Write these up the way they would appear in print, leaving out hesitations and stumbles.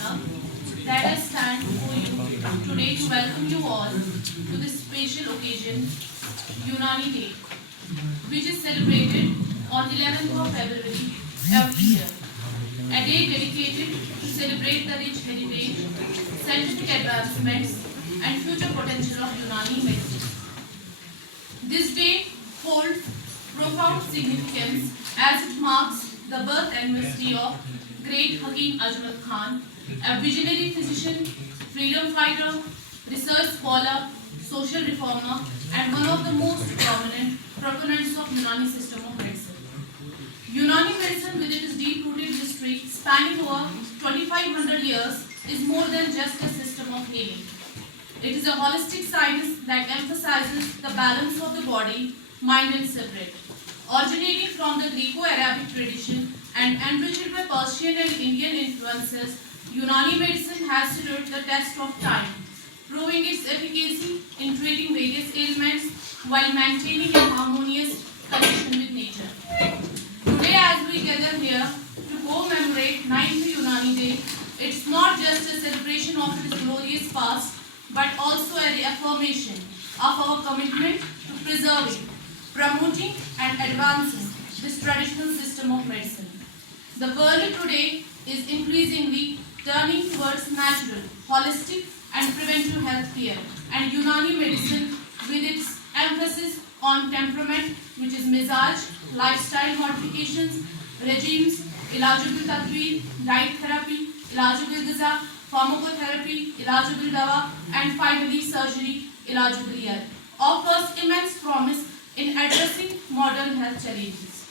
honor that I stand before you today to welcome you all to this special occasion, Unani Day, which is celebrated on 11th of February every year. A day dedicated to celebrate the rich heritage, scientific advancements, and future potential of Unani medicine. This day holds profound significance as it marks the birth anniversary of great Hakim Ajmat Khan, a visionary physician, freedom fighter, research scholar, social reformer, and one of the most prominent proponents of Unani system of medicine. Unani medicine, with its deep-rooted history spanning over 2,500 years, is more than just a system of healing. It is a holistic science that emphasizes the balance of the body, mind, and spirit. Originating from the Greco-Arabic tradition and enriched by Persian and Indian influences, Unani medicine has stood the test of time, proving its efficacy in treating various ailments while maintaining a harmonious connection with nature. Today, as we gather here to commemorate 9th Unani Day, it's not just a celebration of its glorious past, but also a reaffirmation of our commitment to preserving, promoting, and advancing this traditional system of medicine. The world today is increasingly turning towards natural, holistic, and preventive health care, and Unani medicine, with its emphasis on temperament, which is mizaj, lifestyle modifications, regimes, ilajable tadbir, diet therapy, ilajable giza, pharmacotherapy, ilajable dawa, and finally surgery, ilajable yad, offers immense promise in addressing modern health challenges.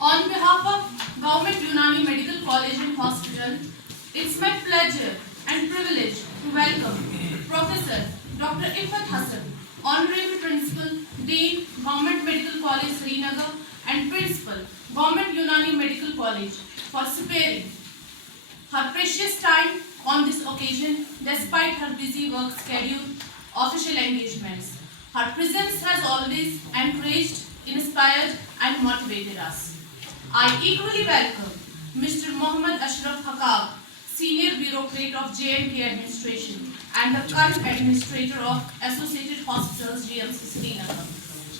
On behalf of Government Unani Medical College and Hospital, it's my pleasure and privilege to welcome Professor Dr. Ifat Hassan, Honorary Principal, Dean, Government Medical College, Srinagar, and Principal, Government Unani Medical College, for sparing her precious time on this occasion despite her busy work schedule, official engagements. Her presence has always encouraged, inspired, and motivated us. I equally welcome Mr. Mohammad Ashraf Hakab, Senior Bureaucrat of J&K Administration and the current Administrator of Associated Hospitals GMC Srinagar,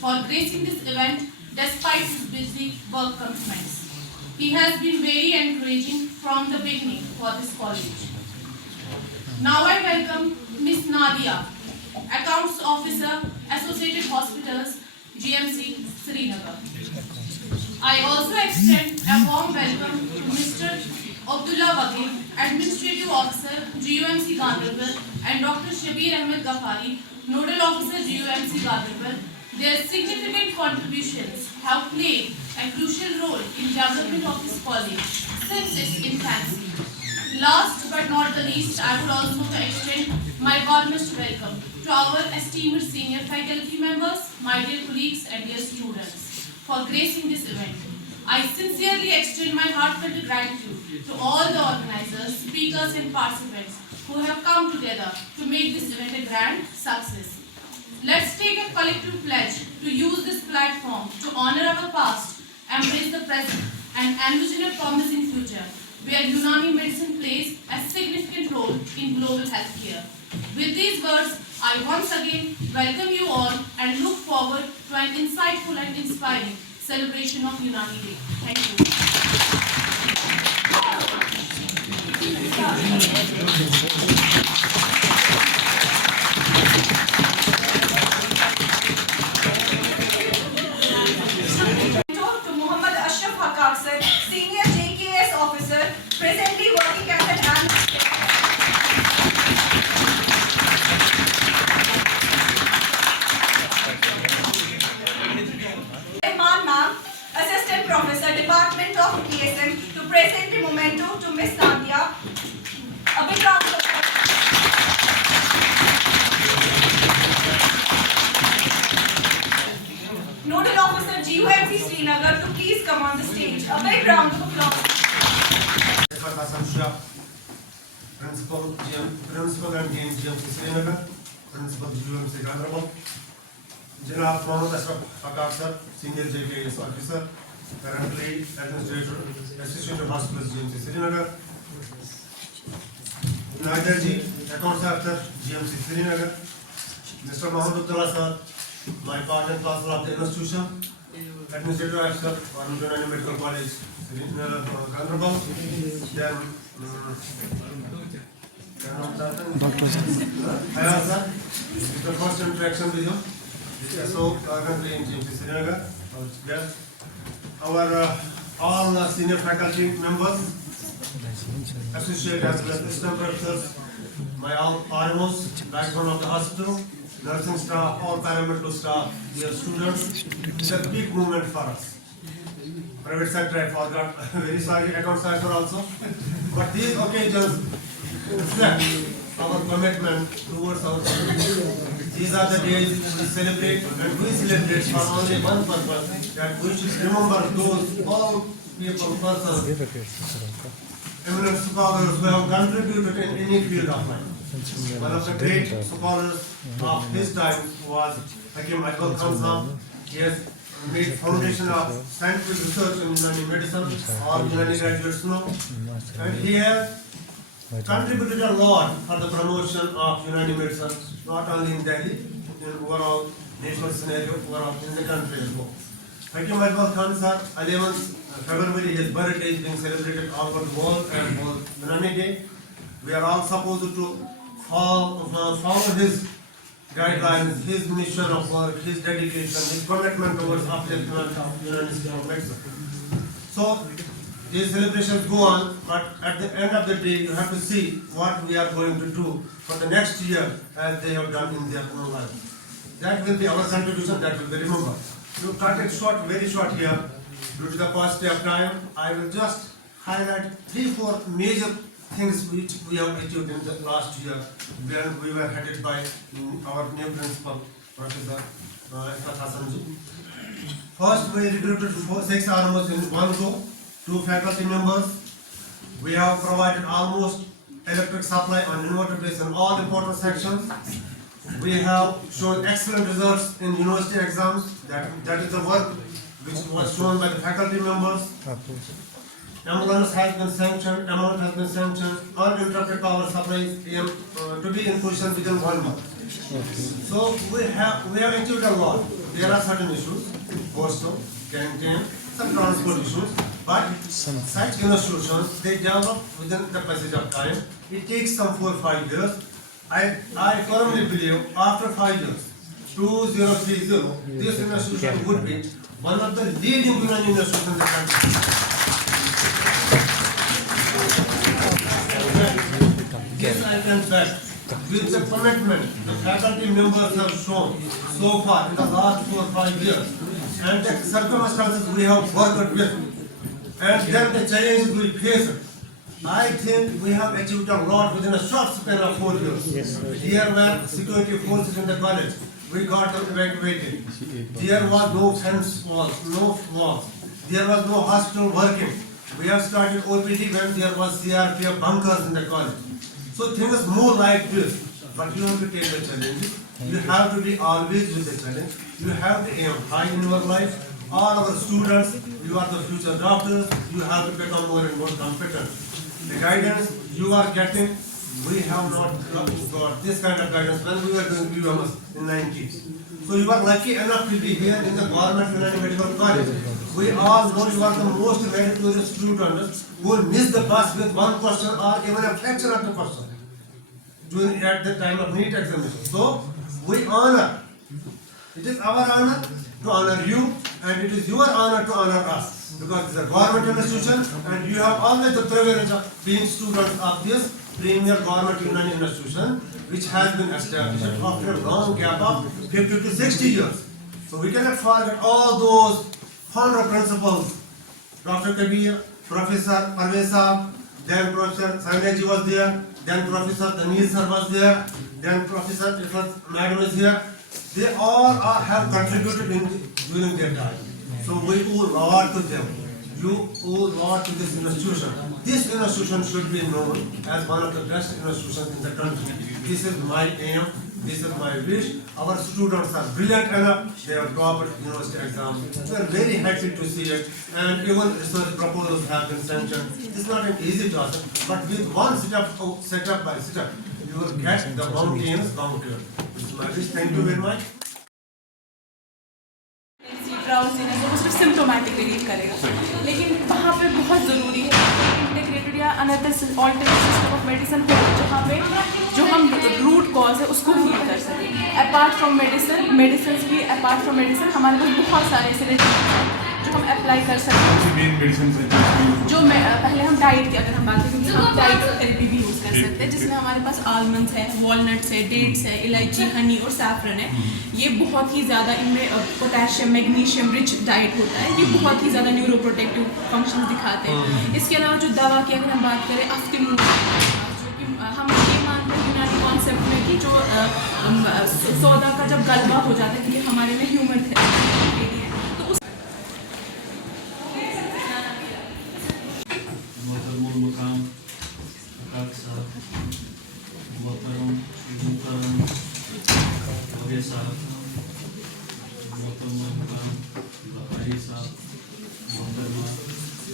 for gracing this event despite his busy work commitments. He has been very encouraging from the beginning for this college. Now I welcome Ms. Nadia, Accounts Officer, Associated Hospitals, GMC, Srinagar. I also extend a warm welcome to Mr. Abdullah Wagil, Administrative Officer, GUMC Ganderbal, and Dr. Shabir Ahmed Ghaffari, Nodal Officer, GUMC Ganderbal. Their significant contributions have played a crucial role in development of this college since its infancy. Last but not the least, I would also extend my warmest welcome to our esteemed senior faculty members, my dear colleagues, and dear students, for gracing this event. I sincerely extend my heartfelt gratitude to all the organizers, speakers, and participants who have come together to make this event a grand success. Let's take a collective pledge to use this platform to honor our past, embrace the present, and envision a promising future where Unani medicine plays a significant role in global healthcare. With these words, I once again welcome you all and look forward to an insightful and inspiring celebration of Unani Day. Thank you. To Mohammad Ashraf Hakab sir, Senior JKS Officer, presently working as an analyst. Ma'am, Assistant Professor, Department of PSM, to present the memento to Miss Nadia. A big round of applause. Nodal Officer, GUMC Srinagar, to please come on the stage. A big round of applause. Ifat Hassan Shah, Principal and Dean GMC Srinagar, Principal GUMC Ganderbal, Janab Mohammad Ashraf Hakab sir, Senior JKS Officer, currently Administrator, Associated Hospitals GMC Srinagar, Nader ji, Accounts Officer, GMC Srinagar. Mr. Mohammed Abdullah sir, my part and parcel of the institution. Administrative Officer, Warren Unani Medical College, Gadrabal. Then, Hello sir, this is the first interaction with you. So, currently in GMC Srinagar, our all senior faculty members, associate as well as assistant professors, my all RMOs, backbone of the hospital, nursing staff, all paramedical staff, dear students. It's a big movement for us. Private sector, I forgot. Very sorry, accounts officer also. But these occasions reflect our commitment towards our community. These are the days we celebrate, and we celebrate for only one purpose, that we should remember those all people, persons, eminent scholars who have contributed in any field of life. One of the great scholars of his time was Hakim Akbar Khan. He has made foundation of scientific research in Unani medicine, all Unani graduates know, and he has contributed a lot for the promotion of Unani medicine, not only in Delhi, in overall national scenario, overall in the country as well. Hakim Akbar Khan sir, 11th February, his birthday is being celebrated all over the world and World Unani Day. We are all supposed to follow his guidelines, his mission of work, his dedication, his commitment towards upliftment of Unani medicine. So, these celebrations go on, but at the end of the day, you have to see what we are going to do for the next year as they have done in their own lives. That will be our contribution, that will be remembered. To cut it short, very short here, due to the paucity of time, I will just highlight 3-4 major things which we have achieved in the last year when we were headed by our new principal, Professor Ifat Hassanji. First, we recruited 6 RMOs in one go, 2 faculty members. We have provided almost electric supply on inverter base in all important sections. We have shown excellent results in university exams. That is the work which was shown by the faculty members. Ambulance has been sanctioned, amount has been sanctioned, uninterrupted power supply is to be in position within 1 month. So we have achieved a lot. There are certain issues, hostel, canteen, some transport issues, but such institutions, they develop within the passage of time. It takes some 4 or 5 years. I firmly believe after 5 years, 2030, this institution would be one of the leading Unani institutions in the country. This I can bet with the commitment the faculty members have shown so far in the last 4 or 5 years, and the circumstances we have worked with, and then the challenges we face. I think we have achieved a lot within a short span of 4 years. Yes, sir. There were security forces in the college. We got them evacuated. There was no fence walls, no walls. There was no hospital working. We have started OPD when there was CRPF bunkers in the college. So things move like this. But you have to take the challenges. You have to be always with the challenge. You have to aim high in your life. All our students, you are the future doctors. You have to become more and more competent. The guidance you are getting, we have not got this kind of guidance when we were doing UMS in 90s. So you are lucky enough to be here in the government Unani Medical College. We all know you are the most meritorious students who will miss the bus with one question or even a fraction of the question at the time of NEET examination. So we honor. It is our honor to honor you, and it is your honor to honor us. Because it's a government institution, and you have always the privilege of being students of this premier government Unani institution, which has been established after a long gap of 50 to 60 years. So we cannot forget all those founder principles. Dr. Kabir, Professor Parvez Saab, then Professor Sanjay was there, then Professor Tanir sir was there, then Professor Ifat Madam is here. They all have contributed during their time. So we owe a lot to them. You owe a lot to this institution. This institution should be known as one of the best institutions in the country. This is my aim. This is my wish. Our students are brilliant enough. They have topped university exam. We are very happy to see it. And even research proposals have been sanctioned. It's not an easy task, but with one step by step, you will get the mountains bounded. This is my wish. Thank you very much. वो सिर्फ symptomatic relief करेगा, लेकिन वहाँ पे बहुत ज़रूरी है integrated या another alternate system of medicine हो जहाँ पे जो हम रूट कॉज है उसको हील कर सकें। अपार्ट फ्रॉम मेडिसिन भी अपार्ट फ्रॉम मेडिसिन हमारे पास बहुत सारे ऐसे रेजिमेंट हैं जो हम अप्लाई कर सकते हैं। जो पहले हम डाइट की अगर हम बात करें तो हम डाइट थेरेपी भी यूज़ कर सकते हैं, जिसमें हमारे पास आलमंड्स है, वॉलनट्स है, डेट्स है, इलायची, हनी और सैफरन है। ये बहुत ही ज़्यादा इनमें पोटेशियम, मैग्नीशियम रिच डाइट होता है। ये बहुत ही ज़्यादा न्यूरो प्रोटेक्टिव फंक्शन दिखाते हैं। इसके अलावा जो दवा की अगर हम बात करें अफ्तीमून, जो कि हम ये मानते हैं यूनानी कॉन्सेप्ट में कि जो सौदा का जब गलबा हो जाता है, क्योंकि हमारे में ह्यूमन थेरेपी है तो उस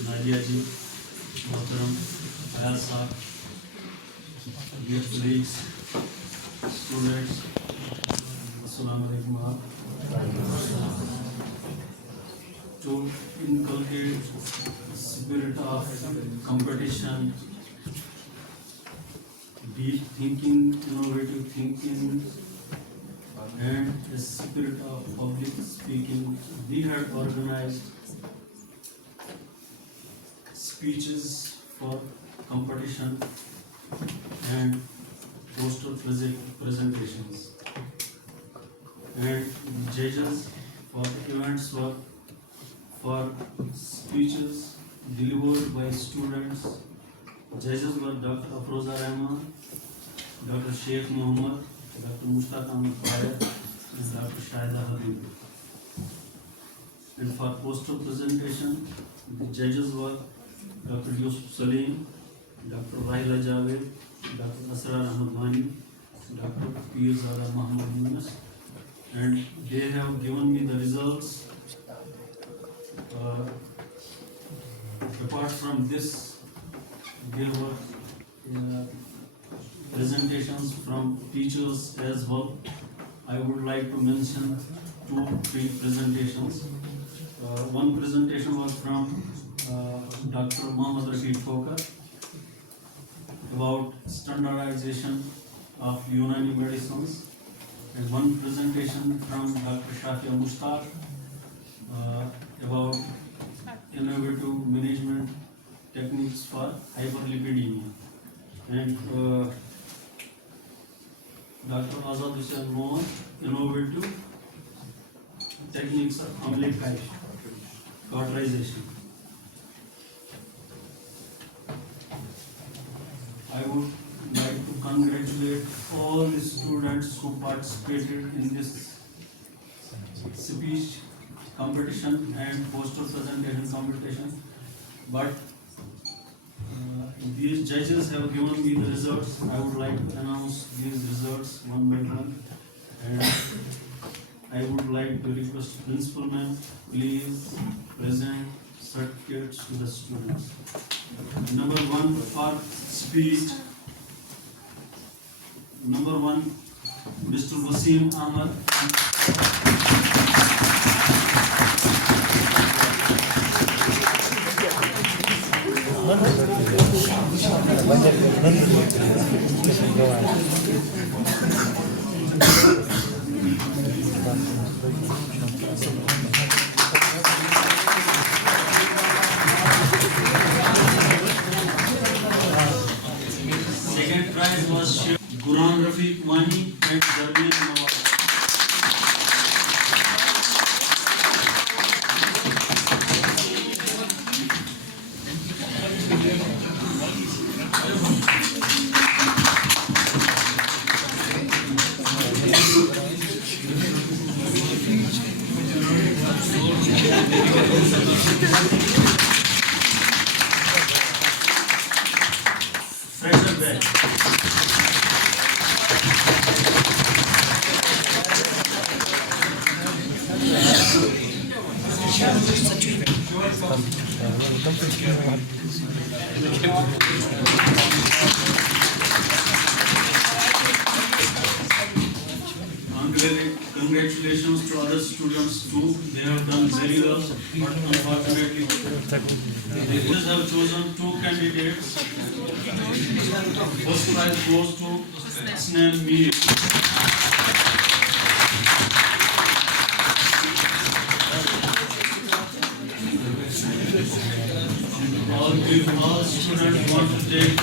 नाजिया जी, मोहतरम फयाज साहब, डियर कलीग्स, स्टूडेंट्स, अस्सलाम वालेकुम। To inculcate spirit of competition, deep thinking, innovative thinking, and a spirit of public speaking, we had organized speeches for competition and poster presentations, and judges for events were for speeches delivered by students. Judges were Dr. Afroza Rahman, Dr. Sheikh Muhammad, Dr. Mushtaq Ahmed Fayed, and Dr. Shahida Habib. And for poster presentation, the judges were Dr. Yusuf Salim, Dr. Rahila Javed, Dr. Asrar Ahmad Wani, Dr. Pirzada Muhammad Yunus, and they have given me the results. Apart from this, there were presentations from teachers as well. I would like to mention 2-3 presentations. One presentation was from Dr. Muhammad Rashid Khokar about standardization of Unani medicines, and one presentation from Dr. Shafia Mushtaq about innovative management techniques for hyperlipidemia, and Dr. Azad Hussain Mohan, innovative techniques of amylic cauterization. I would like to congratulate all the students who participated in this speech competition and poster presentation competition, but these judges have given me the results. I would like to announce these results one by one, and I would like to request principal ma'am, please present certificates to the students. Number 1 for speech, number 1 Mr. Wasim Ahmad. Second prize was Quran Rafiq Wani and Zarbian Nawaz. Fresher batch. Congratulations to other students too. They have done very well, but unfortunately, the judges have chosen two candidates. First prize goes to Asnan Mir. All students want to take